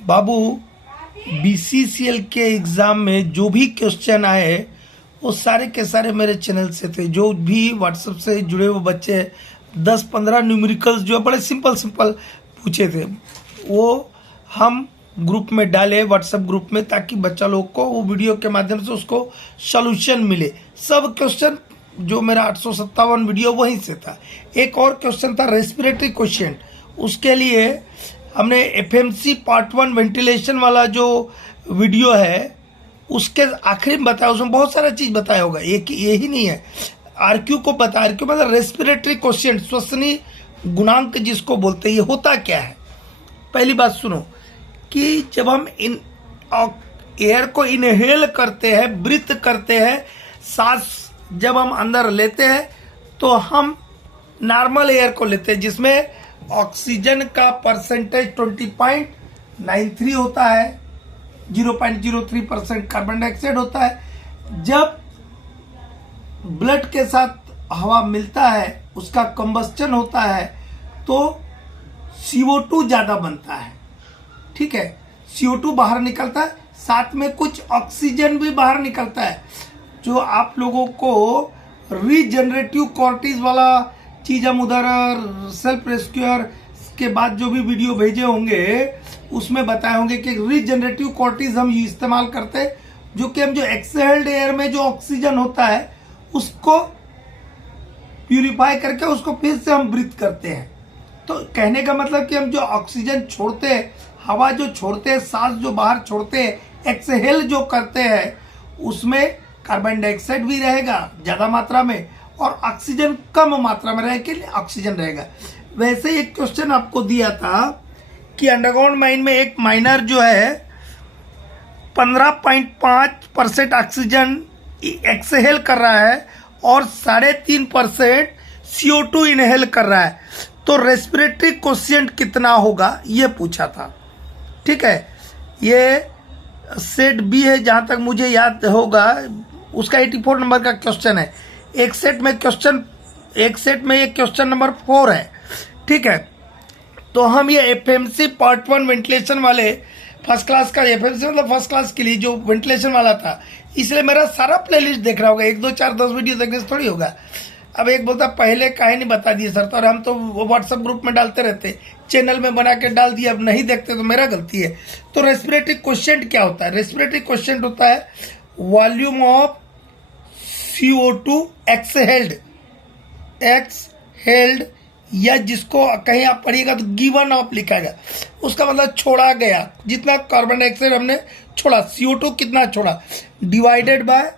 बाबू, BCCL के exam में जो भी क्वेश्चन आए वो सारे के सारे मेरे चैनल से थे। जो भी व्हाट्सएप से जुड़े हुए बच्चे 10-15 न्यूमेरिकल्स जो बड़े सिंपल सिंपल पूछे थे वो हम ग्रुप में डाले, व्हाट्सएप ग्रुप में, ताकि बच्चा लोग को वो वीडियो के माध्यम से उसको सॉल्यूशन मिले। सब क्वेश्चन जो मेरा 857 वीडियो वहीं से था। एक और क्वेश्चन था रेस्पिरेटरी क्वेश्चन, उसके लिए हमने एफएमसी पार्ट 1 वेंटिलेशन वाला जो वीडियो है उसके आखिरी में बताया, उसमें बहुत सारा चीज़ बताया होगा, एक यही नहीं है। आरक्यू को बताया, आरक्यू मतलब रेस्पिरेटरी क्वेश्चन, श्वसनीय गुणांक जिसको बोलते हैं, ये होता क्या है। पहली बात सुनो कि जब हम एयर को इनहेल करते हैं, ब्रीथ करते हैं, सांस जब हम अंदर लेते हैं तो हम नॉर्मल एयर को लेते हैं जिसमें ऑक्सीजन का परसेंटेज 20.93 होता है, 0.03% कार्बन डाइऑक्साइड होता है। जब ब्लड के साथ हवा मिलता है, उसका कंबस्चन होता है तो CO2 ज़्यादा बनता है, ठीक है। CO2 बाहर निकलता है, साथ में कुछ ऑक्सीजन भी बाहर निकलता है। जो आप लोगों को रीजनरेटिव कॉर्टिस वाला चीज़ हम उधर सेल्फ रेस्क्यूअर के बाद जो भी वीडियो भेजे होंगे उसमें बताए होंगे कि रीजनरेटिव कॉर्टिस हम इस्तेमाल करते हैं, जो कि हम जो एक्सहेल्ड एयर में जो ऑक्सीजन होता है उसको प्यूरिफाई करके उसको फिर से हम ब्रीथ करते हैं। तो कहने का मतलब कि हम जो ऑक्सीजन छोड़ते हैं, हवा जो छोड़ते हैं, सांस जो बाहर छोड़ते हैं, एक्सहेल जो करते हैं, उसमें कार्बन डाइऑक्साइड भी रहेगा ज़्यादा मात्रा में और ऑक्सीजन कम मात्रा में रहेगा, कि ऑक्सीजन रहेगा। वैसे एक क्वेश्चन आपको दिया था कि अंडरग्राउंड माइन में एक माइनर जो है 15.5% ऑक्सीजन एक्सहेल कर रहा है और 3.5% CO2 इनहेल कर रहा है, तो रेस्पिरेटरी कोशिएंट कितना होगा ये पूछा था, ठीक है। ये सेट बी है जहाँ तक मुझे याद होगा, उसका 84 नंबर का क्वेश्चन है। एक सेट में ये क्वेश्चन नंबर 4 है, ठीक है। तो हम ये एफएमसी पार्ट 1 वेंटिलेशन वाले फर्स्ट क्लास का, एफएमसी मतलब फर्स्ट क्लास के लिए जो वेंटिलेशन वाला था, इसलिए मेरा सारा प्लेलिस्ट देख रहा होगा। 1, 2, 4, 10 वीडियो देखने से थोड़ी होगा। अब एक बोलता पहले काहे नहीं बता दिए सर, तो और हम तो व्हाट्सएप ग्रुप में डालते रहते, चैनल में बना के डाल दिया, अब नहीं देखते तो मेरा गलती है। तो रेस्पिरेटरी क्वेश्चन क्या होता है? रेस्पिरेटरी क्वेश्चन होता है वॉल्यूम ऑफ CO2 एक्सहेल्ड, या जिसको कहीं आप पढ़िएगा तो गिवन ऑफ लिखा गया, उसका मतलब छोड़ा गया, जितना कार्बन डाइऑक्साइड हमने छोड़ा, CO2 कितना छोड़ा, divided by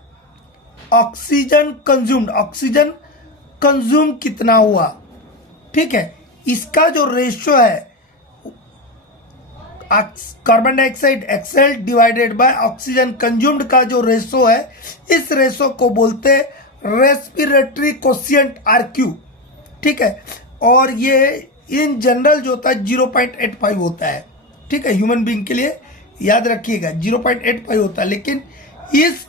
oxygen consumed, oxygen consume कितना हुआ, ठीक है। इसका जो रेशियो है carbon dioxide exhaled divided by oxygen consumed का जो रेशियो है, इस रेशियो को बोलते हैं रेस्पिरेटरी कोशिएंट RQ, ठीक है। और ये इन जनरल जो होता है 0.85 होता है, ठीक है। ह्यूमन बीइंग के लिए याद रखिएगा 0.85 होता है, लेकिन इस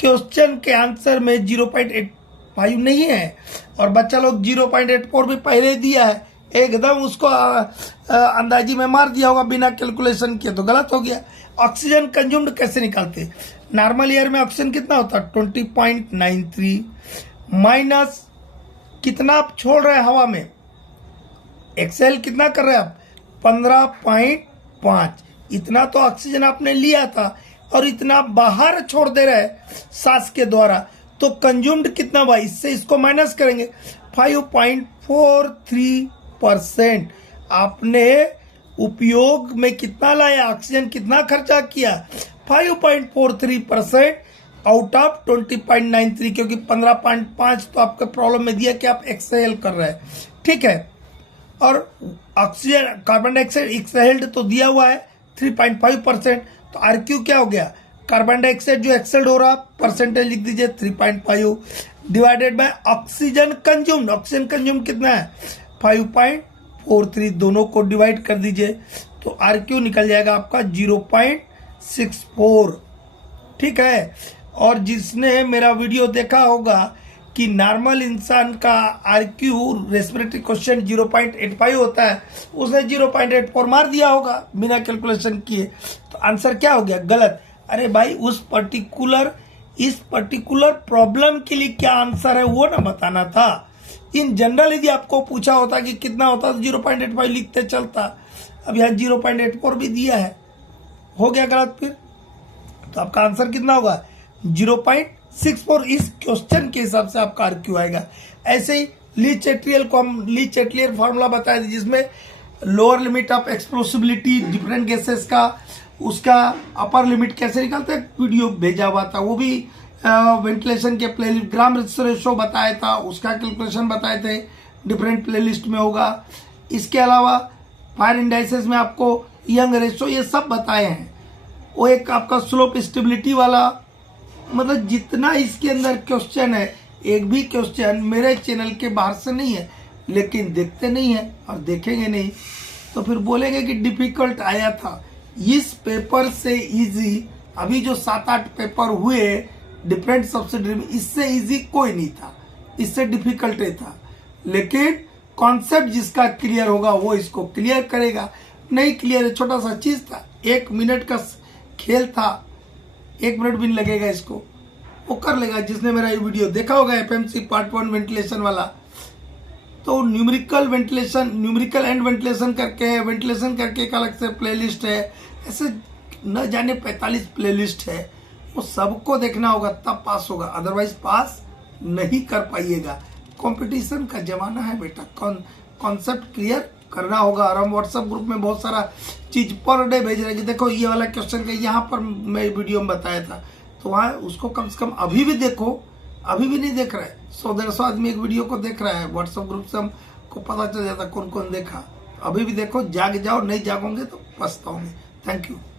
क्वेश्चन के आंसर में 0.85 नहीं है और बच्चा लोग 0.84 भी पहले दिया है, एकदम उसको अंदाजी में मार दिया होगा बिना कैलकुलेशन किए, तो गलत हो गया। ऑक्सीजन कंज्यूम्ड कैसे निकालते? नॉर्मल एयर में ऑक्सीजन कितना होता है 20.93 माइनस कितना आप छोड़ रहे हैं हवा में, एक्सेल कितना कर रहे हैं आप 15.5, इतना तो ऑक्सीजन आपने लिया था और इतना बाहर छोड़ दे रहे सांस के द्वारा, तो कंज्यूम्ड कितना हुआ, इससे इसको माइनस करेंगे 5.43%। आपने उपयोग में कितना लाया, ऑक्सीजन कितना खर्चा किया, 5.43% आउट ऑफ 20.93, क्योंकि 15.5 तो आपके प्रॉब्लम में दिया कि आप एक्सहेल कर रहे हैं, ठीक है। और ऑक्सीजन कार्बन डाइऑक्साइड एक्सहेल्ड तो दिया हुआ है 3.5%, तो RQ क्या हो गया, कार्बन डाइऑक्साइड जो एक्सहेल्ड हो रहा परसेंटेज लिख दीजिए 3.5 divided by oxygen consumed, oxygen consume कितना है 5.43, दोनों को डिवाइड कर दीजिए तो RQ निकल जाएगा आपका 0.64, ठीक है। और जिसने मेरा वीडियो देखा होगा कि नॉर्मल इंसान का आरक्यू रेस्पिरेटरी क्वेश्चन 0.85 होता है, उसने 0.84 मार दिया होगा बिना कैलकुलेशन किए, तो आंसर क्या हो गया? गलत। अरे भाई इस पर्टिकुलर प्रॉब्लम के लिए क्या आंसर है वो ना बताना था। इन जनरल यदि आपको पूछा होता कि कितना होता तो 0.85 लिखते चलता। अब यहाँ 0.84 भी दिया है, हो गया गलत फिर। तो आपका आंसर कितना होगा? 0.64। इस क्वेश्चन के हिसाब से आपका आरक्यू आएगा। ऐसे ही ली चैटलियर फॉर्मूला बताया था, जिसमें lower limit of explosibility different gases का, उसका अपर लिमिट कैसे निकालते हैं, वीडियो भेजा हुआ था। वो भी वेंटिलेशन के प्लेलिस्ट, ग्राम रेशो बताया था, उसका कैलकुलेशन बताए थे, डिफरेंट प्लेलिस्ट में होगा। इसके अलावा फायर इंडाइसेस में आपको यंग रेशो ये सब बताए हैं। वो एक आपका स्लोप स्टेबिलिटी वाला, मतलब जितना इसके अंदर क्वेश्चन है, एक भी क्वेश्चन मेरे चैनल के बाहर से नहीं है, लेकिन देखते नहीं है और देखेंगे नहीं तो फिर बोलेंगे कि डिफिकल्ट आया था। इस पेपर से इजी अभी जो 7-8 पेपर हुए डिफरेंट सब्सिडी में, इससे इजी कोई नहीं था, इससे डिफिकल्ट ही था। लेकिन कॉन्सेप्ट जिसका क्लियर होगा वो इसको क्लियर करेगा। नहीं क्लियर है, छोटा सा चीज था, 1 मिनट का खेल था, 1 मिनट भी नहीं लगेगा इसको, वो कर लेगा। जिसने मेरा ये वीडियो देखा होगा एफएमसी पार्ट 1 वेंटिलेशन वाला, तो न्यूमेरिकल एंड वेंटिलेशन करके एक अलग से प्लेलिस्ट है। ऐसे न जाने 45 प्लेलिस्ट है, वो सबको देखना होगा तब पास होगा, अदरवाइज पास नहीं कर पाइएगा। कंपटीशन का जमाना है बेटा, कॉन्सेप्ट क्लियर करना होगा। और हम व्हाट्सएप ग्रुप में बहुत सारा चीज पर डे भेज रहे हैं कि देखो ये वाला क्वेश्चन का यहाँ पर मैं वीडियो में बताया था, तो वहाँ उसको कम से कम अभी भी देखो। अभी भी नहीं देख रहा है, 100-150 आदमी एक वीडियो को देख रहा है। व्हाट्सएप ग्रुप से हमको पता चल जाता कौन कौन देखा। अभी भी देखो, जाग जाओ, नहीं जागोगे तो पछताओगे। Thank you.